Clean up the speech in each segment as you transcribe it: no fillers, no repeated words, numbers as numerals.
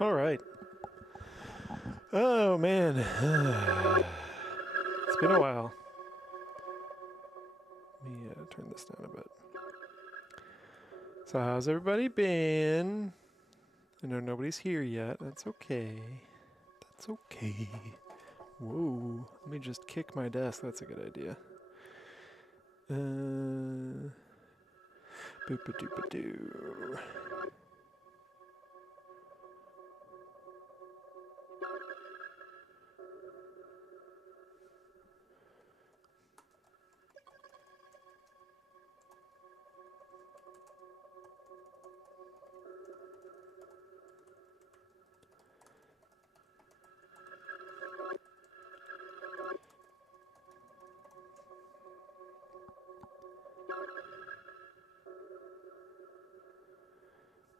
All right. Oh, man. It's been a while. Let me turn this down a bit. So how's everybody been? I know nobody's here yet. That's okay. That's okay. Whoa. Let me just kick my desk. That's a good idea. Boop-a-doop-a-doo.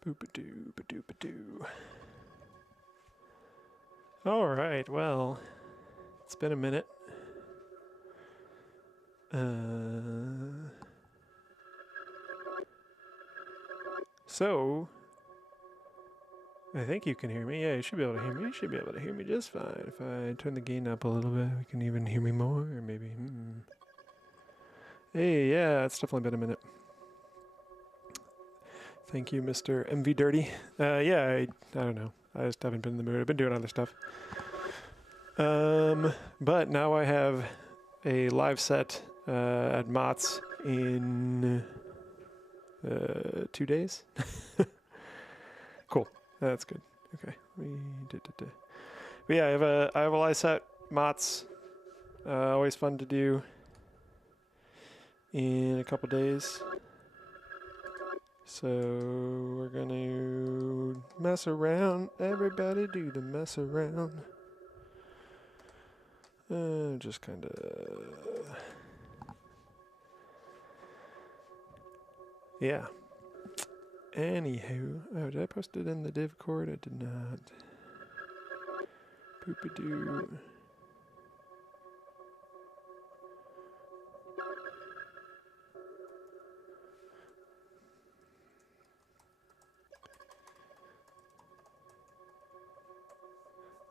Boop-a-doo-ba-doo-ba-doo. All right, well, it's been a minute. So, I think you can hear me. Yeah, you should be able to hear me. You should be able to hear me just fine. If I turn the gain up a little bit, we can even hear me more, or maybe... Hey, yeah, it's definitely been a minute. Thank you, Mr. MV Dirty. Yeah, I don't know. I just haven't been in the mood. I've been doing other stuff. But now I have a live set at Mott's in 2 days. Cool. That's good. Okay. But yeah, I have a live set, Mott's. Always fun to do in a couple days. So we're gonna mess around. Everybody do the mess around. Just kind of... Yeah. Anywho. Oh, did I post it in the Divcord? I did not. Poop-a-doo.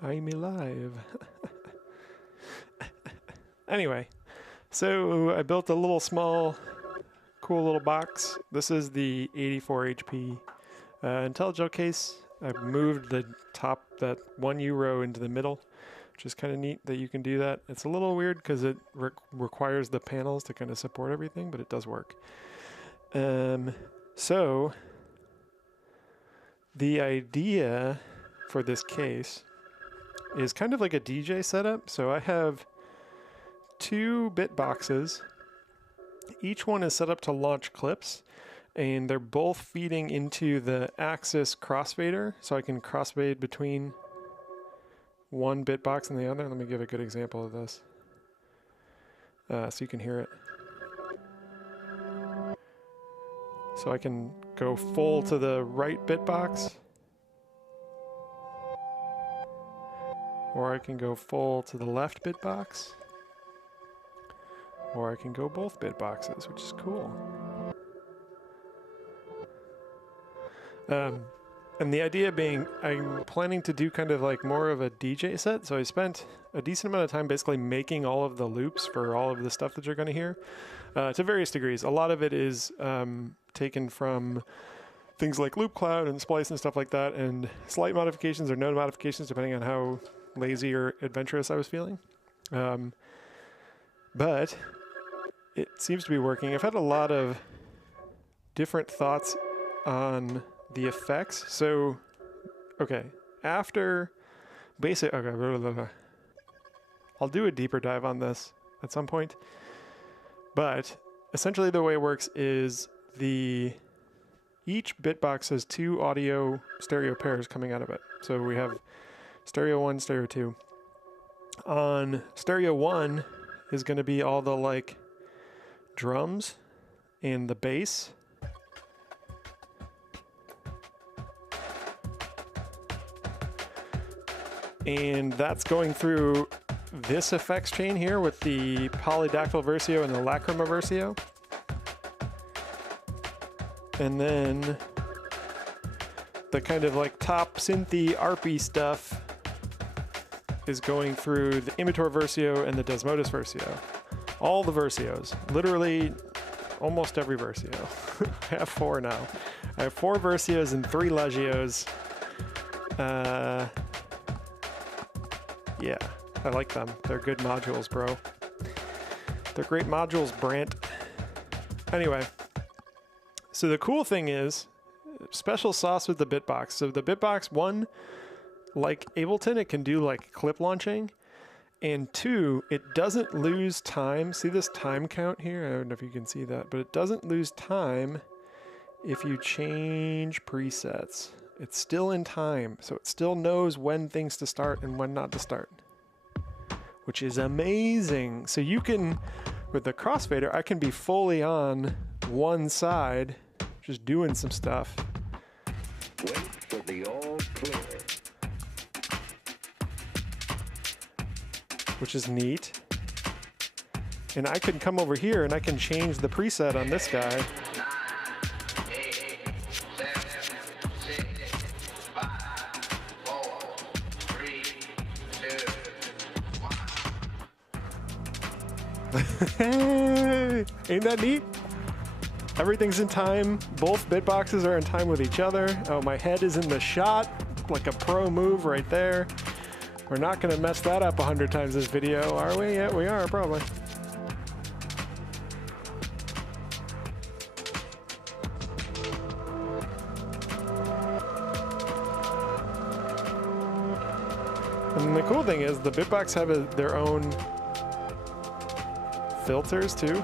I'm alive. Anyway, so I built a little small, cool little box. This is the 84 HP IntelliGel case. I've moved the top, that one U row into the middle, which is kind of neat that you can do that. It's a little weird because it requires the panels to kind of support everything, but it does work. So the idea for this case is kind of like a DJ setup. So I have 2 bit boxes. Each one is set up to launch clips, and they're both feeding into the Axis crossfader, so I can crossfade between one bit box and the other. Let me give a good example of this so you can hear it. So I can go full to the right bit box, or I can go full to the left bit box, or I can go both bit boxes, which is cool. And the idea being, I'm planning to do kind of like more of a DJ set, so I spent a decent amount of time basically making all of the loops for all of the stuff that you're going to hear, to various degrees. A lot of it is taken from things like Loop Cloud and Splice and stuff like that, and slight modifications or no modifications depending on how lazy or adventurous I was feeling. But it seems to be working. I've had a lot of different thoughts on the effects. So, okay, after basic, okay, blah, blah, blah. I'll do a deeper dive on this at some point. But essentially the way it works is each bitbox has 2 audio stereo pairs coming out of it. So we have stereo 1, stereo 2. On stereo 1 is going to be all the like drums and the bass. And that's going through this effects chain here with the Polydactyl Versio and the Lacrima Versio. And then the kind of like top synthy arpy stuff is going through the Imitor Versio and the Desmodus Versio. All the Versios, literally almost every Versio. I have 4 now. I have 4 Versios and 3 Legios. Yeah, I like them. They're good modules, bro. They're great modules, Brant. Anyway, so the cool thing is, special sauce with the Bitbox. So the Bitbox, 1, like Ableton, it can do like clip launching. And 2, it doesn't lose time. See this time count here? I don't know if you can see that, but it doesn't lose time if you change presets. It's still in time, so it still knows when things to start and when not to start, which is amazing. So you can, with the crossfader, I can be fully on one side, just doing some stuff. Wait for the all clear. Which is neat. And I can come over here and I can change the preset on this guy. 9, 8, 7, 6, 5, 4, 3, 2, 1. Ain't that neat? Everything's in time. Both bitboxes are in time with each other. Oh, my head is in the shot, like a pro move right there. We're not gonna mess that up 100 times this video, are we? Yeah, we are, probably. And the cool thing is the Bitbox have their own filters too.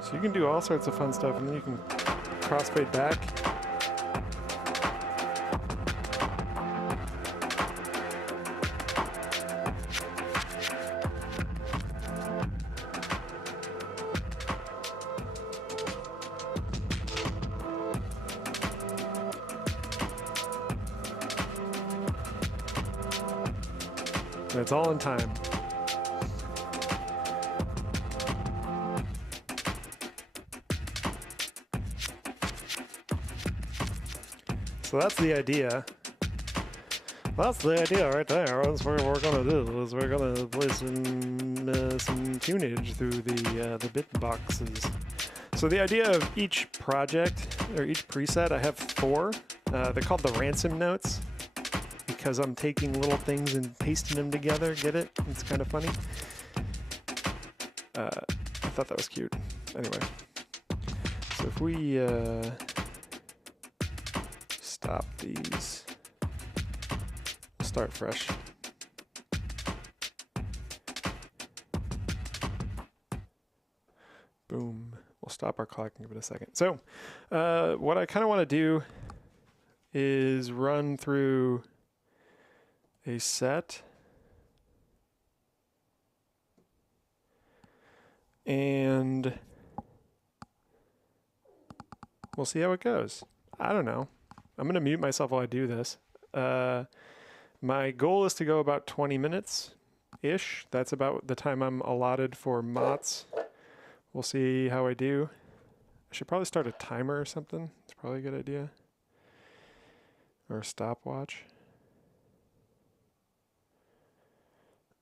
So you can do all sorts of fun stuff, and then you can crossfade back. And it's all in time. So that's the idea. That's the idea right there. That's what we're gonna do. Is we're gonna play some tunage through the bit boxes. So the idea of each project or each preset, I have 4. They're called the ransom notes because I'm taking little things and pasting them together. Get it? It's kind of funny. I thought that was cute. Anyway, so if we stop these, we'll start fresh. Boom. We'll stop our clock and give it a second. So what I kind of want to do is run through a set and we'll see how it goes. I don't know. I'm going to mute myself while I do this. My goal is to go about 20 minutes-ish. That's about the time I'm allotted for MOTS. We'll see how I do. I should probably start a timer or something. It's probably a good idea. Or a stopwatch.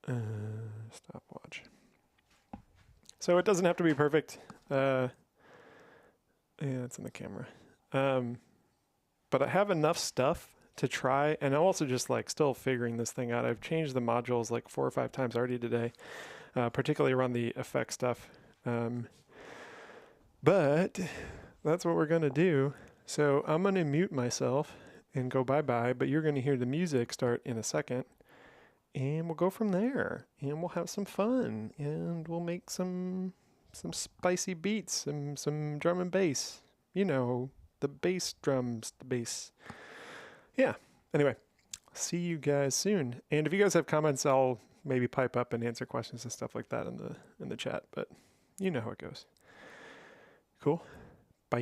Stopwatch. So it doesn't have to be perfect. Yeah, it's in the camera. But I have enough stuff to try, and I'm also just like still figuring this thing out. I've changed the modules like 4 or 5 times already today, particularly around the effect stuff. But that's what we're gonna do. So I'm gonna mute myself and go bye-bye, but you're gonna hear the music start in a second, and we'll go from there, and we'll have some fun, and we'll make some spicy beats, some drum and bass. You know, the bass drums, the bass. Yeah. Anyway, see you guys soon. And if you guys have comments, I'll maybe pipe up and answer questions and stuff like that in the chat. But you know how it goes. Cool. Bye.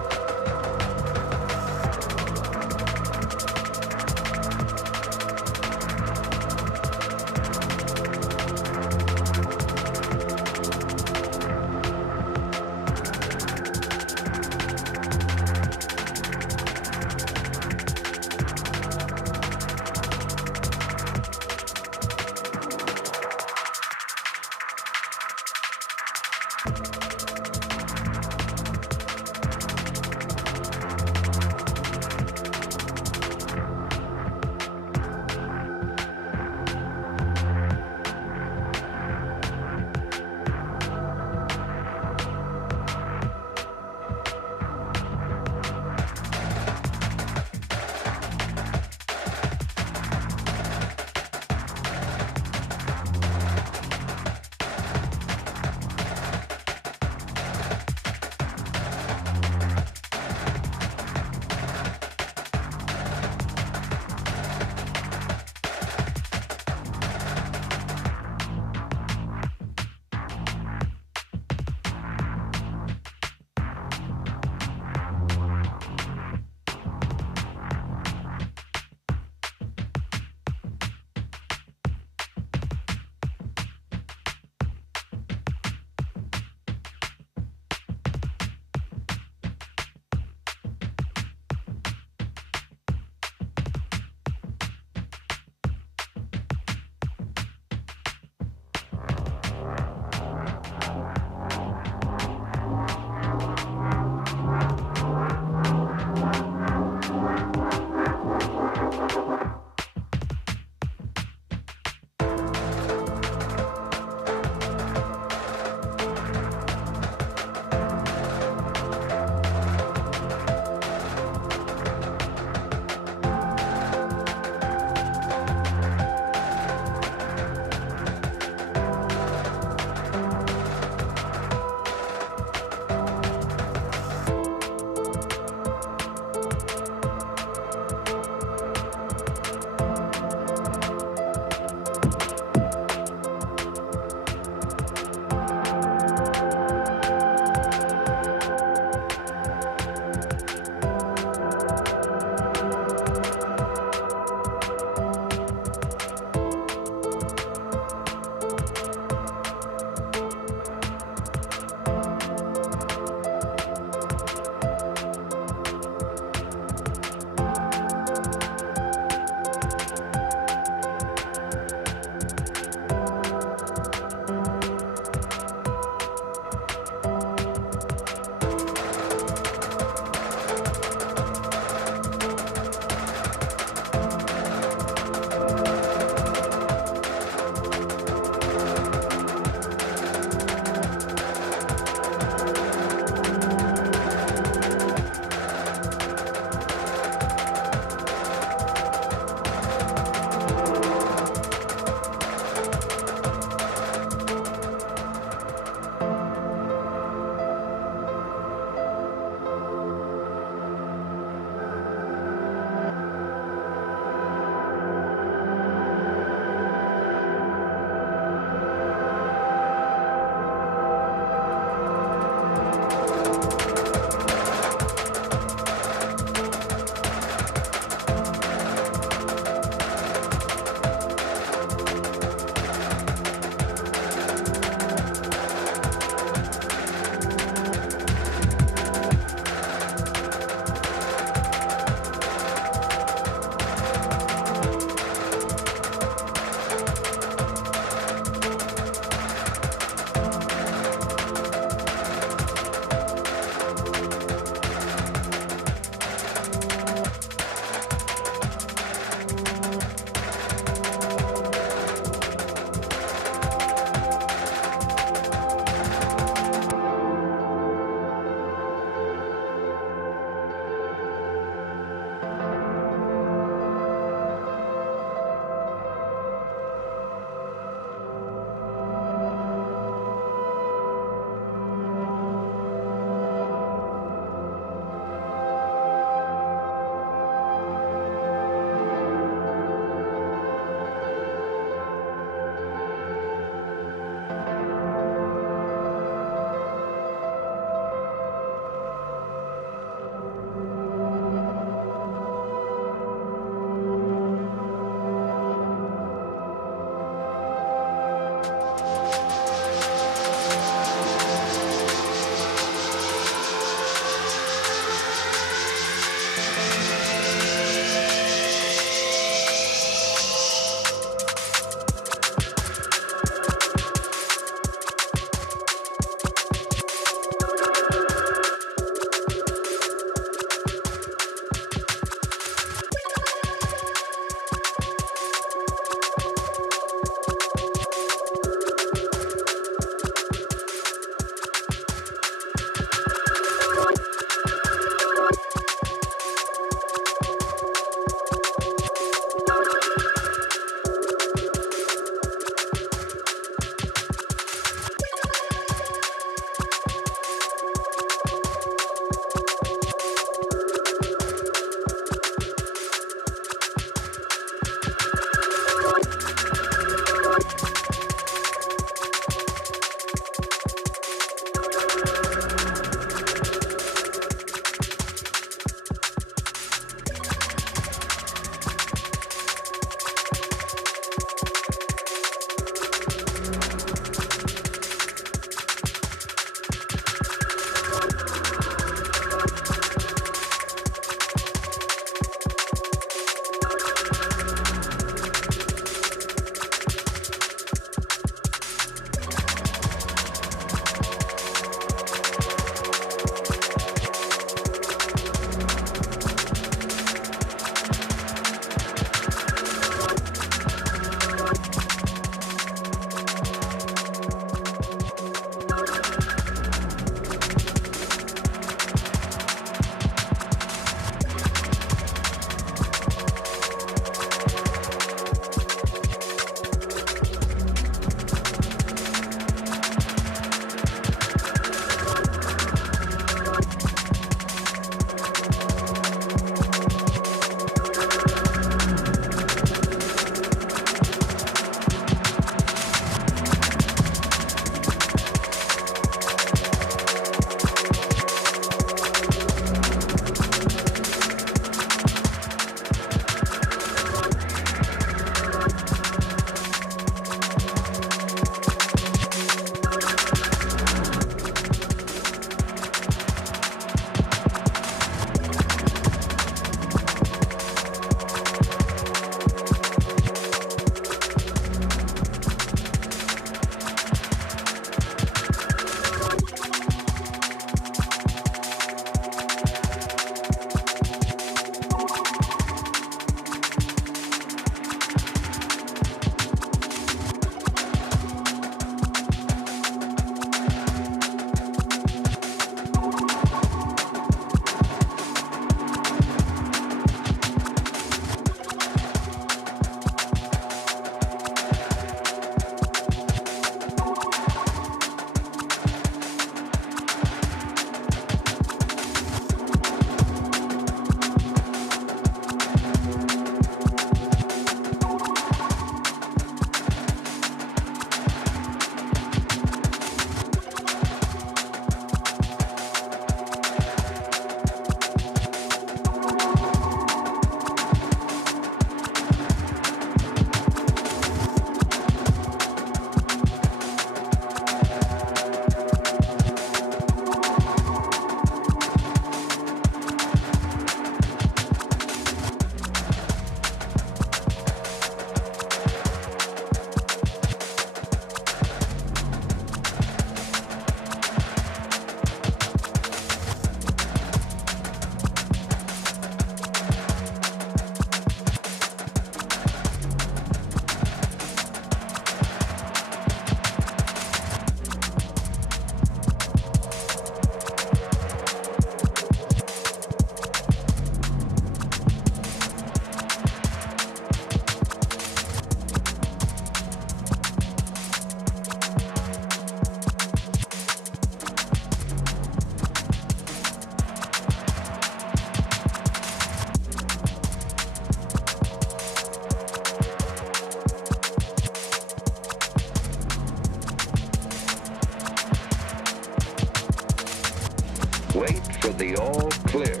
Wait for the all clear.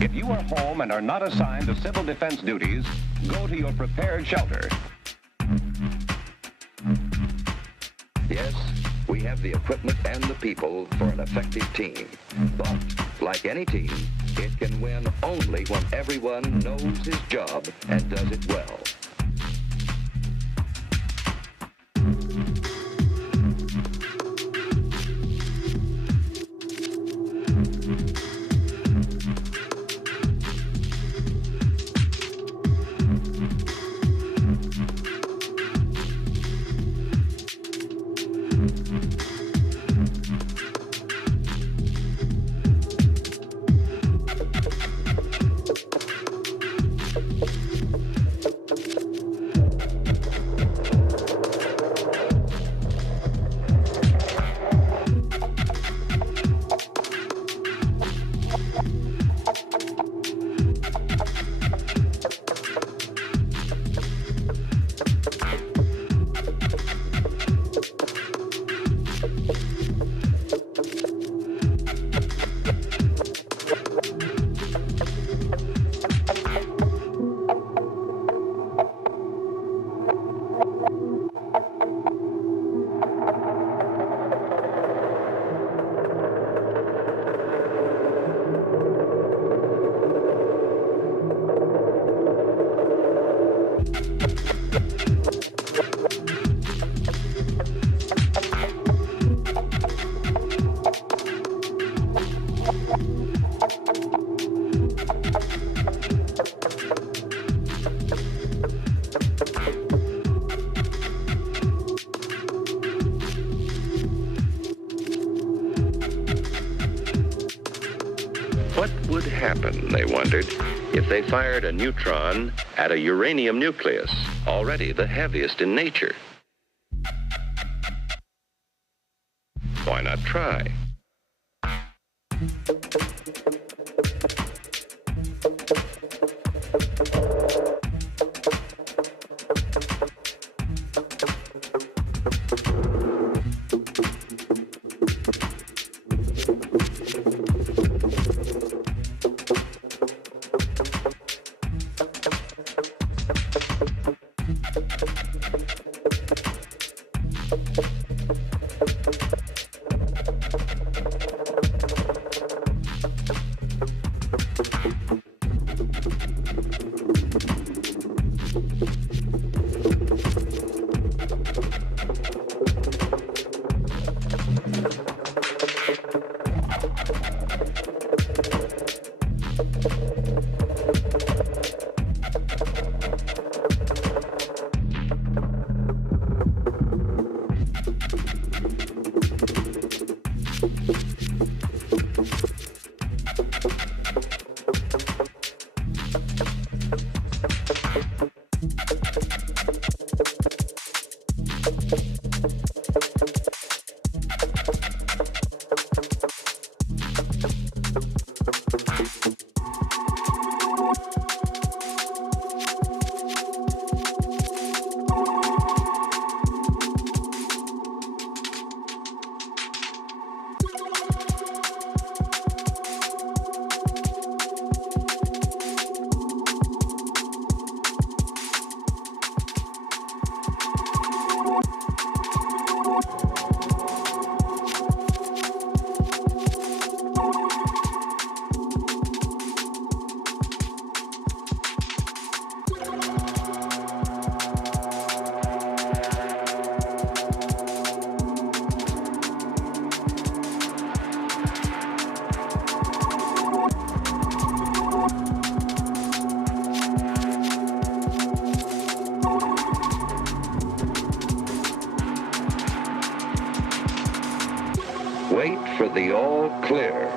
If you are home and are not assigned to civil defense duties, go to your prepared shelter. Yes, we have the equipment and the people for an effective team. But, like any team, it can win only when everyone knows his job and does it well. What would happen, they wondered, if they fired a neutron at a uranium nucleus, already the heaviest in nature? Why not try? Wait for the all clear.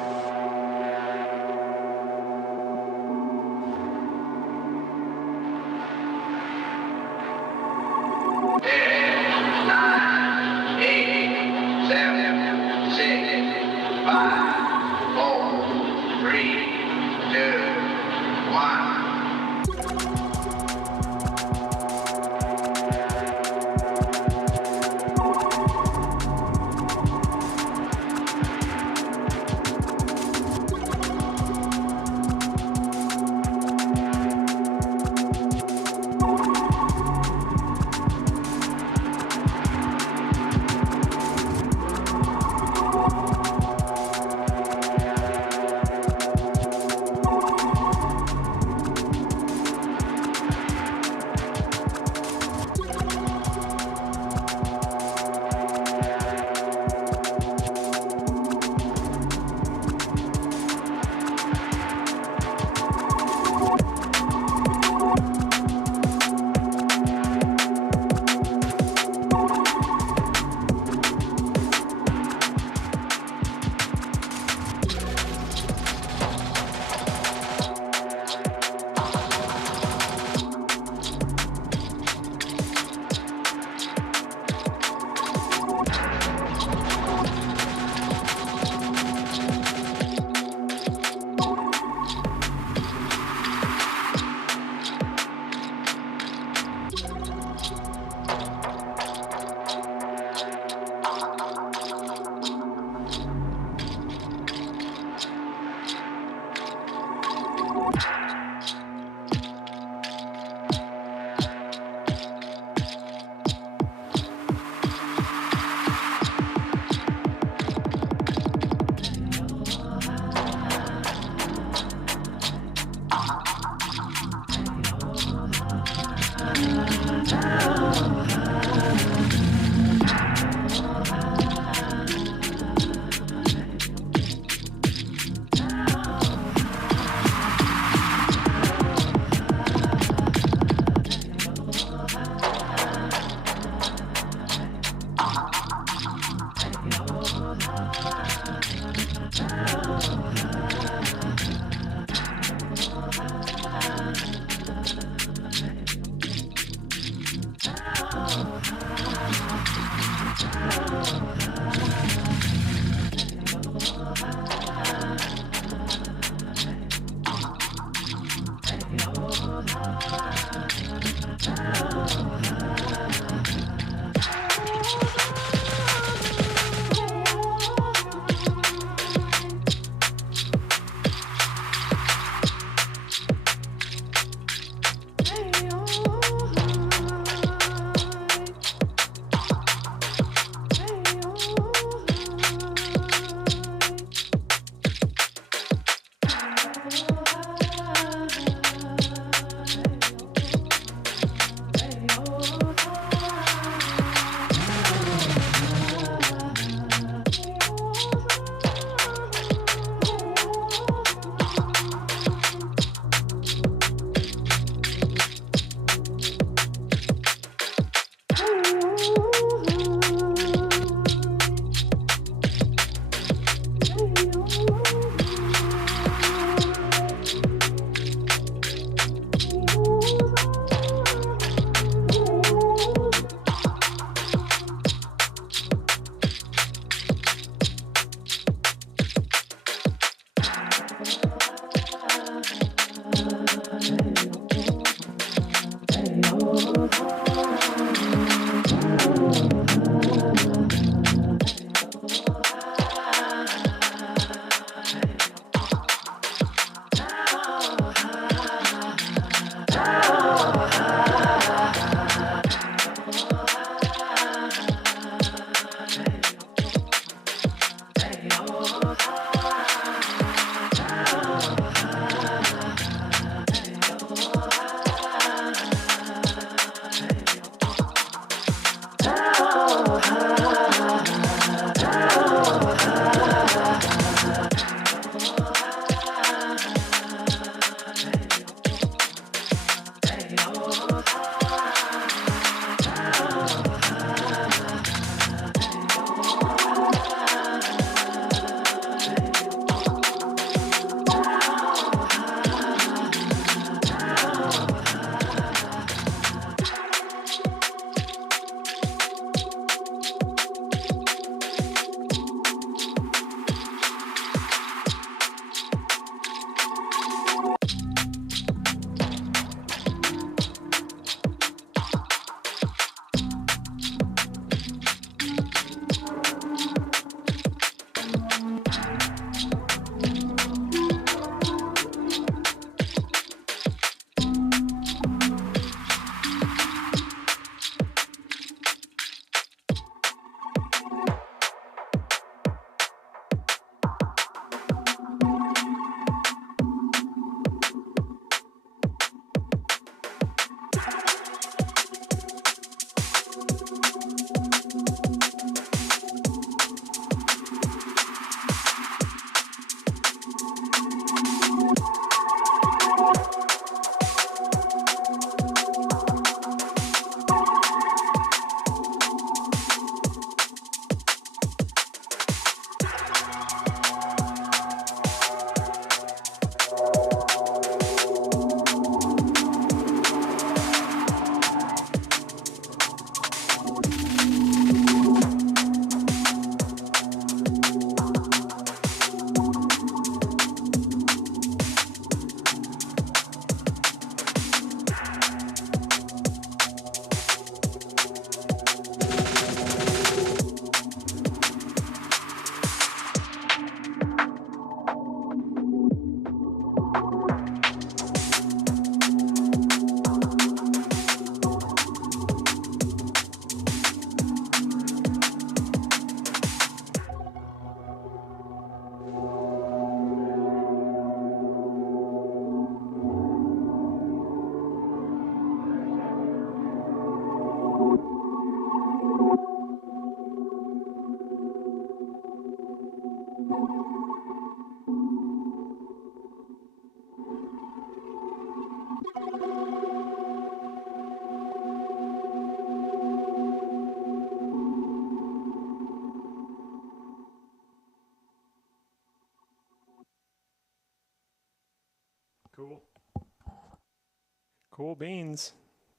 Cool beans.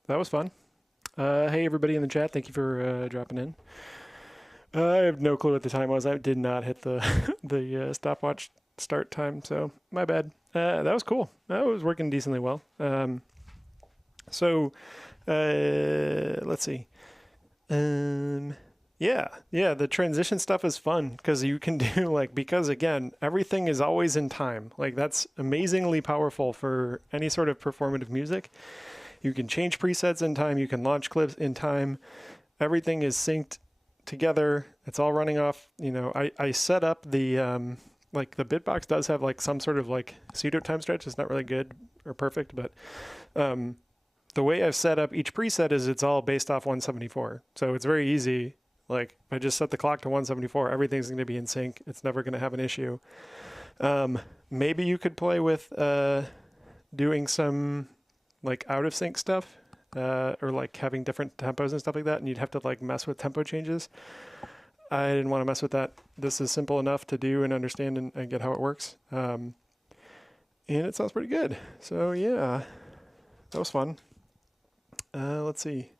That was fun. Hey, everybody in the chat. Thank you for dropping in. I have no clue what the time was. I did not hit the the stopwatch start time, so my bad. That was cool. That was working decently well. Let's see. Yeah, the transition stuff is fun because you can do because again, everything is always in time. Like that's amazingly powerful for any sort of performative music. You can change presets in time. You can launch clips in time. Everything is synced together. It's all running off. I set up the the Bitbox does have some sort of pseudo time stretch. It's not really good or perfect, but the way I've set up each preset is it's all based off 174. So it's very easy. If I just set the clock to 174, everything's going to be in sync. It's never going to have an issue. Maybe you could play with doing some out of sync stuff or having different tempos and stuff like that, and you'd have to mess with tempo changes. I didn't want to mess with that. This is simple enough to do and understand and get how it works. And it sounds pretty good. So yeah, that was fun. Let's see.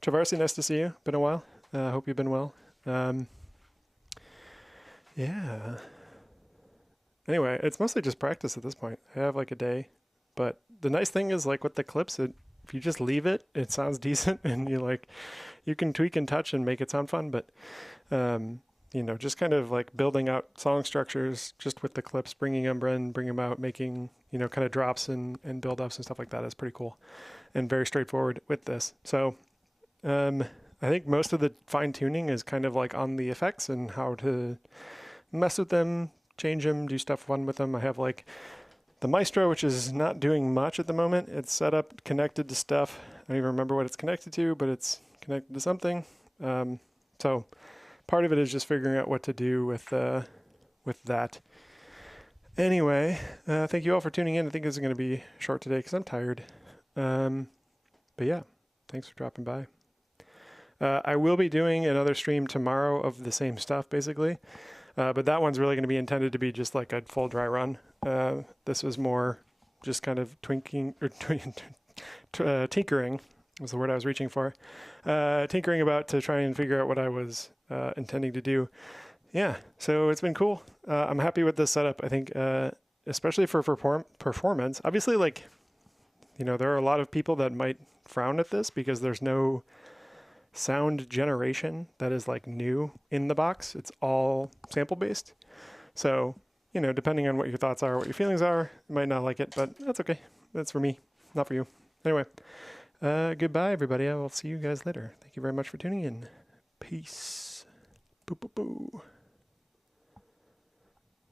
Travarsi, nice to see you. Been a while. Hope you've been well. Yeah. Anyway, it's mostly just practice at this point. I have a day. But the nice thing is with the clips, if you just leave it, it sounds decent, and you can tweak and touch and make it sound fun. But just kind of building out song structures just with the clips, bringing them in, bring them out, making kind of drops and build ups and stuff like that is pretty cool, and very straightforward with this. So I think most of the fine tuning is kind of on the effects and how to mess with them, change them, do stuff fun with them. I have the Maestro, which is not doing much at the moment. It's set up, connected to stuff. I don't even remember what it's connected to, but it's connected to something. So part of it is just figuring out what to do with that. Anyway, thank you all for tuning in. I think this is going to be short today because I'm tired. But yeah, thanks for dropping by. I will be doing another stream tomorrow of the same stuff, basically. But that one's really going to be intended to be just a full dry run. This was more just kind of tinkering was the word I was reaching for. Tinkering about to try and figure out what I was intending to do. Yeah, so it's been cool. I'm happy with this setup. I think, especially for performance, obviously, there are a lot of people that might frown at this because there's no sound generation that is new in the box. It's all sample based. So, depending on what your thoughts are, what your feelings are, you might not like it, but that's okay. That's for me, not for you. Anyway, goodbye, everybody. I will see you guys later. Thank you very much for tuning in. Peace. Boo, boo, boo.